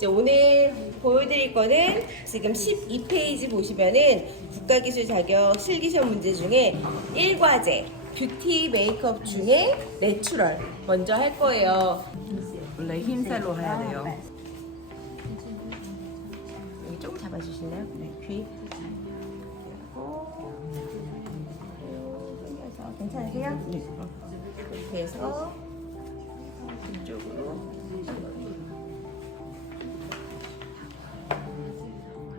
이제 오늘 보여드릴 거는 지금 12페이지 보시면은 국가기술 자격 실기시험 문제 중에 1과제 뷰티 메이크업 중에 내추럴 먼저 할 거예요. 원래 흰살로 해야 돼요. 여기 조금 잡아주실래요? 네. 귀. 그리고 괜찮으세요? 네. 이렇게 해서 이쪽으로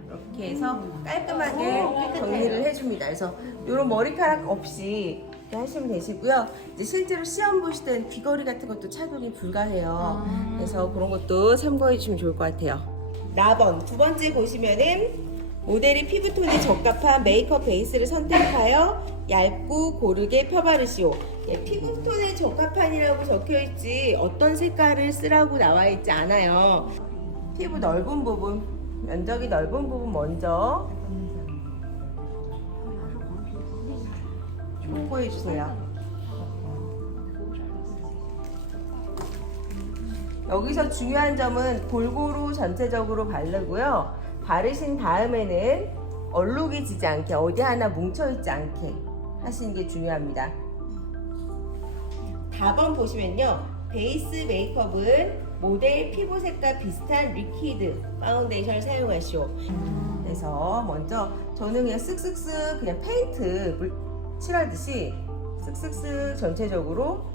이렇게 해서 깔끔하게 정리를 해줍니다. 그래서 이런 머리카락 없이 이렇게 하시면 되시고요. 이제 실제로 시험 보실 때는 귀걸이 같은 것도 착용이 불가해요. 그래서 그런 것도 참고해 주시면 좋을 것 같아요. 4번 두 번째 보시면은 모델이 피부톤에 적합한 메이크업 베이스를 선택하여 얇고 고르게 펴바르시오. 예, 피부톤에 적합한이라고 적혀있지 어떤 색깔을 쓰라고 나와있지 않아요. 피부 넓은 부분, 면적이 넓은 부분 먼저 확보해주세요. 여기서 중요한 점은 골고루 전체적으로 바르고요. 바르신 다음에는 얼룩이 지지 않게 어디 하나 뭉쳐있지 않게 하시는 게 중요합니다. 4번 보시면요. 베이스 메이크업은 모델 피부색과 비슷한 리퀴드 파운데이션을 사용하시오. 그래서 먼저 저는 그냥 쓱쓱쓱 그냥 페인트 물 칠하듯이 쓱쓱쓱 전체적으로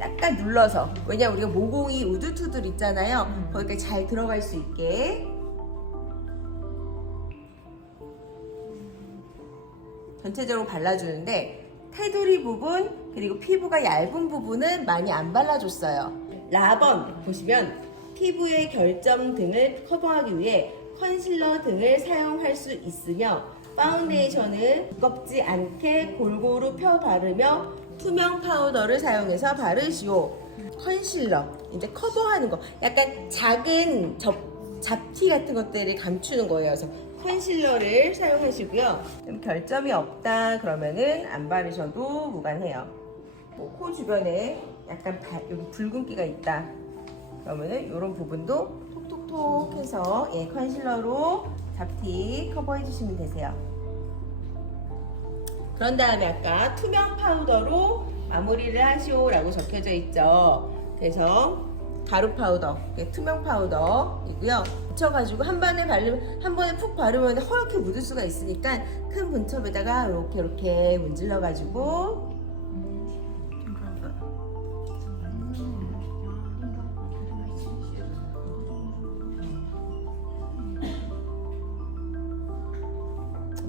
약간 눌러서, 왜냐면 우리가 모공이 우두투들 있잖아요. 거기까지 잘 들어갈 수 있게 전체적으로 발라주는데 테두리 부분 그리고 피부가 얇은 부분은 많이 안 발라줬어요. 4번 보시면 피부의 결점 등을 커버하기 위해 컨실러 등을 사용할 수 있으며 파운데이션은 두껍지 않게 골고루 펴 바르며 투명 파우더를 사용해서 바르시오. 컨실러, 이제 커버하는 거, 약간 작은 잡티 같은 것들을 감추는 거예요. 그래서 컨실러를 사용하시고요. 결점이 없다 그러면은 안 바르셔도 무관해요. 코 주변에 약간 여기 붉은기가 있다 그러면은 이런 부분도 톡톡톡 해서 컨실러로 잡티 커버해 주시면 되세요. 그런 다음에 아까 투명 파우더로 마무리를 하시오 라고 적혀져 있죠. 그래서 가루 파우더, 투명 파우더이고요. 묻혀가지고 한 번에 푹 바르면 허옇게 묻을 수가 있으니까 큰 분첩에다가 이렇게 문질러가지고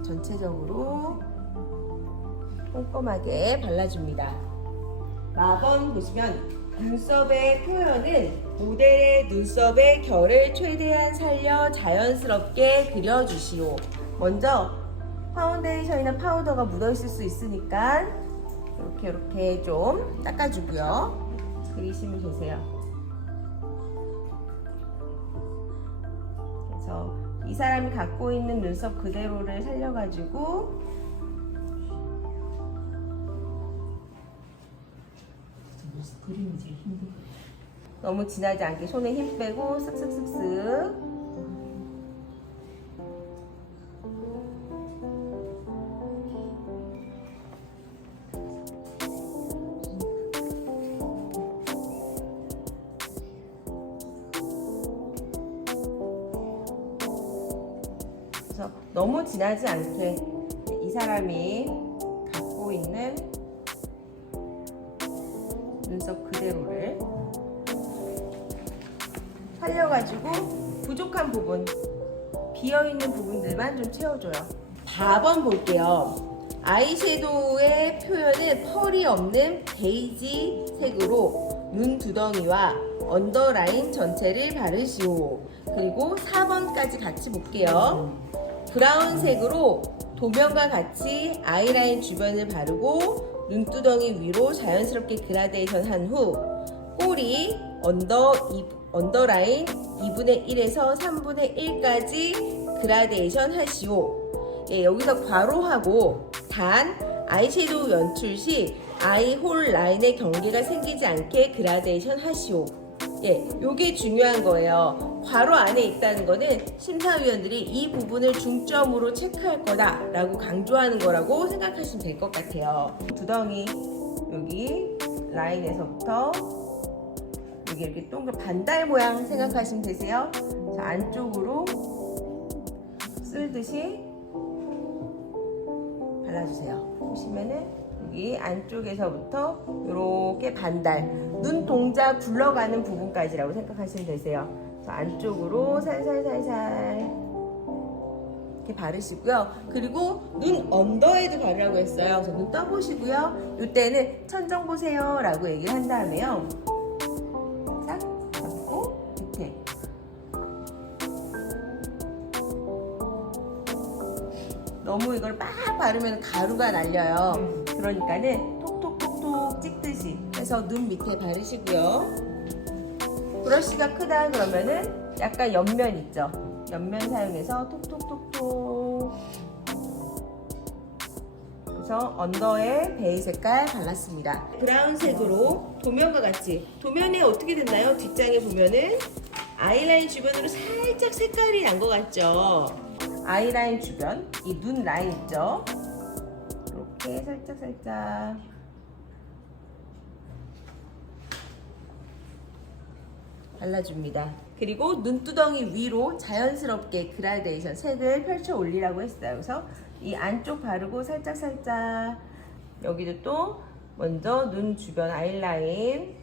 전체적으로 꼼꼼하게 발라줍니다. 4번 보시면 눈썹의 표현은 모델의 눈썹의 결을 최대한 살려 자연스럽게 그려주시오. 먼저 파운데이션이나 파우더가 묻어있을 수 있으니까 이렇게 좀 닦아주고요. 그리시면 되세요. 그래서 이 사람이 갖고 있는 눈썹 그대로를 살려가지고 그림이 제일 힘들어요. 너무 진하지 않게 손에 힘 빼고 쓱쓱쓱쓱. 그래서 너무 진하지 않게 이 사람이 갖고 있는 눈썹 그대로를 살려가지고 부족한 부분, 비어있는 부분들만 좀 채워줘요. 4번 볼게요. 아이섀도우의 표현은 펄이 없는 베이지 색으로 눈 두덩이와 언더라인 전체를 바르시오. 그리고 4번까지 같이 볼게요. 브라운색으로 도면과 같이 아이라인 주변을 바르고 눈두덩이 위로 자연스럽게 그라데이션 한 후 꼬리 언더라인 2분의 1에서 3분의 1까지 그라데이션 하시오. 여기서 괄호하고 단 아이섀도우 연출 시 아이 홀 라인의 경계가 생기지 않게 그라데이션 하시오. 예, 요게 중요한 거예요. 괄호 안에 있다는 거는 심사위원들이 이 부분을 중점으로 체크할 거다라고 강조하는 거라고 생각하시면 될 것 같아요. 두덩이 여기 라인에서부터 여기 이렇게 동글 반달 모양 생각하시면 되세요. 자, 안쪽으로 쓸듯이 발라주세요. 보시면은 여기 안쪽에서부터 이렇게 반달, 눈 동자 굴러가는 부분까지라고 생각하시면 되세요. 그래서 안쪽으로 살살살살 이렇게 바르시고요. 그리고 눈 언더에도 바르라고 했어요. 그래서 눈 떠보시고요. 이때는 천정 보세요 라고 얘기를 한 다음에요. 싹 잡고 이렇게 너무 이걸 막 바르면 가루가 날려요. 그러니까는 톡톡톡톡 찍듯이 해서 눈 밑에 바르시고요. 브러쉬가 크다 그러면은 약간 옆면 있죠? 옆면 사용해서 톡톡톡톡. 그래서 언더에 베이 색깔 발랐습니다. 브라운색으로 도면과 같이. 도면에 어떻게 됐나요? 뒷장에 보면은 아이라인 주변으로 살짝 색깔이 난 것 같죠? 아이라인 주변, 이 눈 라인 있죠? 이렇게 살짝 발라줍니다. 그리고 눈두덩이 위로 자연스럽게 그라데이션 색을 펼쳐 올리라고 했어요. 그래서 이 안쪽 바르고 살짝 여기도 또 먼저 눈 주변 아이라인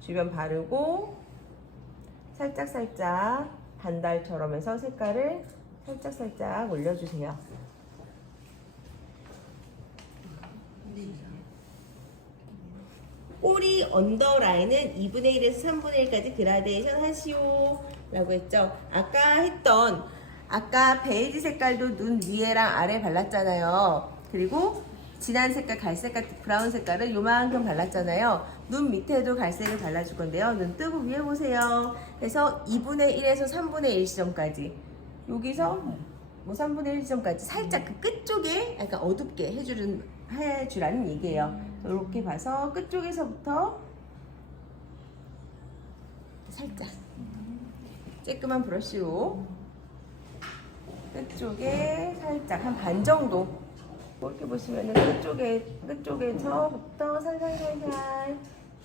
주변 바르고 살짝 반달처럼 해서 색깔을 살짝 올려주세요. 꼬리 언더라인은 2분의 1에서 3분의 1까지 그라데이션 하시오 라고 했죠. 아까 베이지 색깔도 눈 위에랑 아래 발랐잖아요. 그리고 진한 색깔, 갈색 같은 브라운 색깔은 요만큼 발랐잖아요. 눈 밑에도 갈색을 발라줄 건데요. 눈 뜨고 위에 보세요. 그래서 2분의 1에서 3분의 1 지점까지 여기서 뭐 3분의 1 지점까지 살짝 그 끝쪽에 약간 어둡게 해주라는 얘기예요. 이렇게 봐서 끝쪽에서부터 살짝 쬐끄만 브러쉬로 끝쪽에 살짝 한 반 정도 이렇게 보시면은 끝쪽에서부터 살살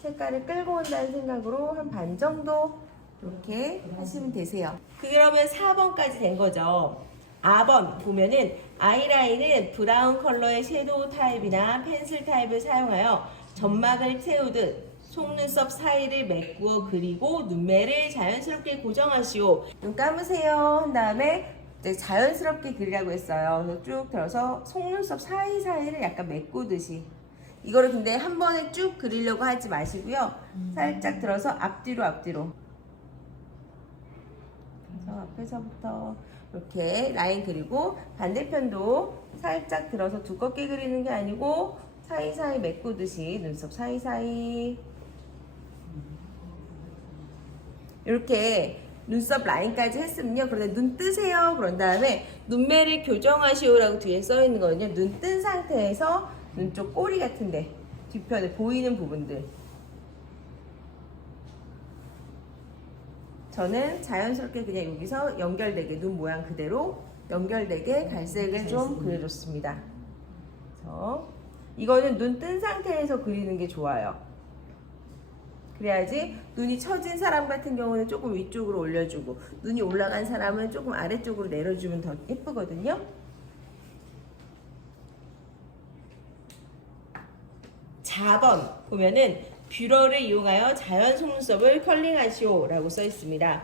색깔을 끌고 온다는 생각으로 한 반 정도 이렇게 하시면 되세요. 그러면 4번까지 된 거죠. 4번 보면은 아이라인은 브라운 컬러의 섀도우 타입이나 펜슬 타입을 사용하여 점막을 채우듯 속눈썹 사이를 메꾸어 그리고 눈매를 자연스럽게 고정하시오. 눈 감으세요 한 다음에 자연스럽게 그리라고 했어요. 그래서 쭉 들어서 속눈썹 사이사이를 약간 메꾸듯이. 이거를 근데 한 번에 쭉 그리려고 하지 마시고요. 살짝 들어서 앞뒤로. 그래서 앞에서부터 이렇게 라인 그리고 반대편도 살짝 들어서 두껍게 그리는 게 아니고 사이사이 메꾸듯이 눈썹 사이사이 이렇게 눈썹 라인까지 했으면요. 그런데 눈 뜨세요. 그런 다음에 눈매를 교정하시오라고 뒤에 써 있는 거는요. 눈 뜬 상태에서 눈 쪽 꼬리 같은데 뒤편에 보이는 부분들 저는 자연스럽게 그냥 여기서 연결되게 눈 모양 그대로 연결되게 갈색을 좀 그려줬습니다. 그래서 이거는 눈 뜬 상태에서 그리는 게 좋아요. 그래야지 눈이 처진 사람 같은 경우는 조금 위쪽으로 올려주고 눈이 올라간 사람은 조금 아래쪽으로 내려주면 더 예쁘거든요. 4번 보면은 뷰러를 이용하여 자연 속눈썹을 컬링하시오 라고 써 있습니다.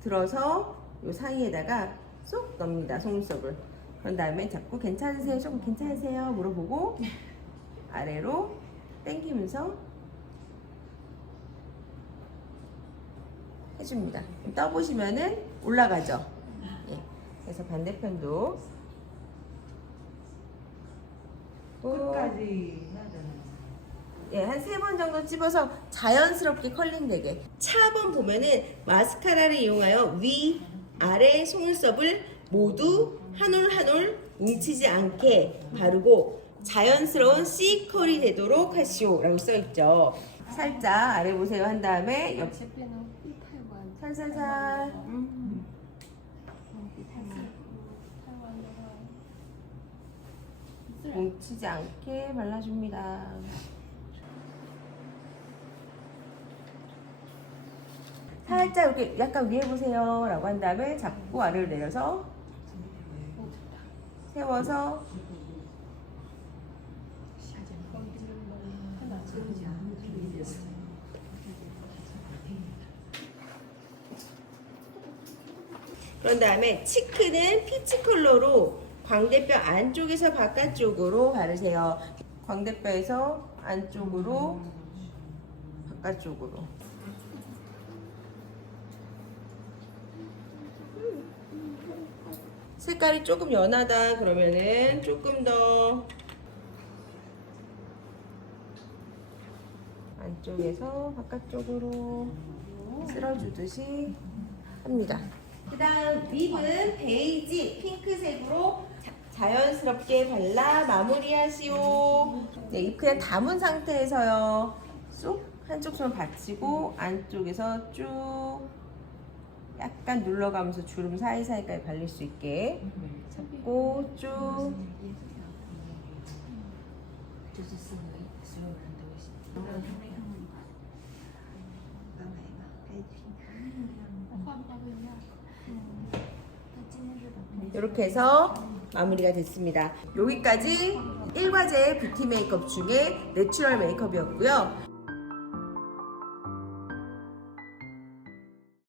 들어서 이 사이에다가 쏙 넣습니다. 속눈썹을. 그런 다음에 자꾸 괜찮으세요? 조금 괜찮으세요? 물어보고 아래로 당기면서 해줍니다. 떠보시면은 올라가죠. 예. 그래서 반대편도 끝까지 해야 되는. 예, 한 3번 정도 찝어서 자연스럽게 컬링되게. 차번 보면은 마스카라를 이용하여 위, 아래 속눈썹을 모두 한 올 한 올 뭉치지 않게 바르고 자연스러운 C컬이 되도록 하시오 라고 써있죠. 살짝 아래 보세요 한 다음에 옆 这边呢会太晚， 살살살 太晚的话，自然 뭉치지 않게 발라줍니다. 살짝 이렇게 약간 위에 보세요 라고 한 다음에 잡고 아래로 내려서 세워서 그런 다음에 치크는 피치 컬러로 광대뼈 안쪽에서 바깥쪽으로 바르세요. 광대뼈에서 안쪽으로 바깥쪽으로. 색깔이 조금 연하다 그러면은 조금 더 안쪽에서 바깥쪽으로 쓸어주듯이 합니다. 그 다음 립은 베이지 핑크색으로 자연스럽게 발라 마무리하시오. 네, 입 그냥 담은 상태에서요. 쏙 한쪽 손 받치고 안쪽에서 쭉 약간 눌러가면서 주름 사이사이까지 발릴 수 있게 잡고 쭉 이렇게 해서 마무리가 됐습니다. 여기까지 1과제 뷰티 메이크업 중에 내추럴 메이크업이었고요.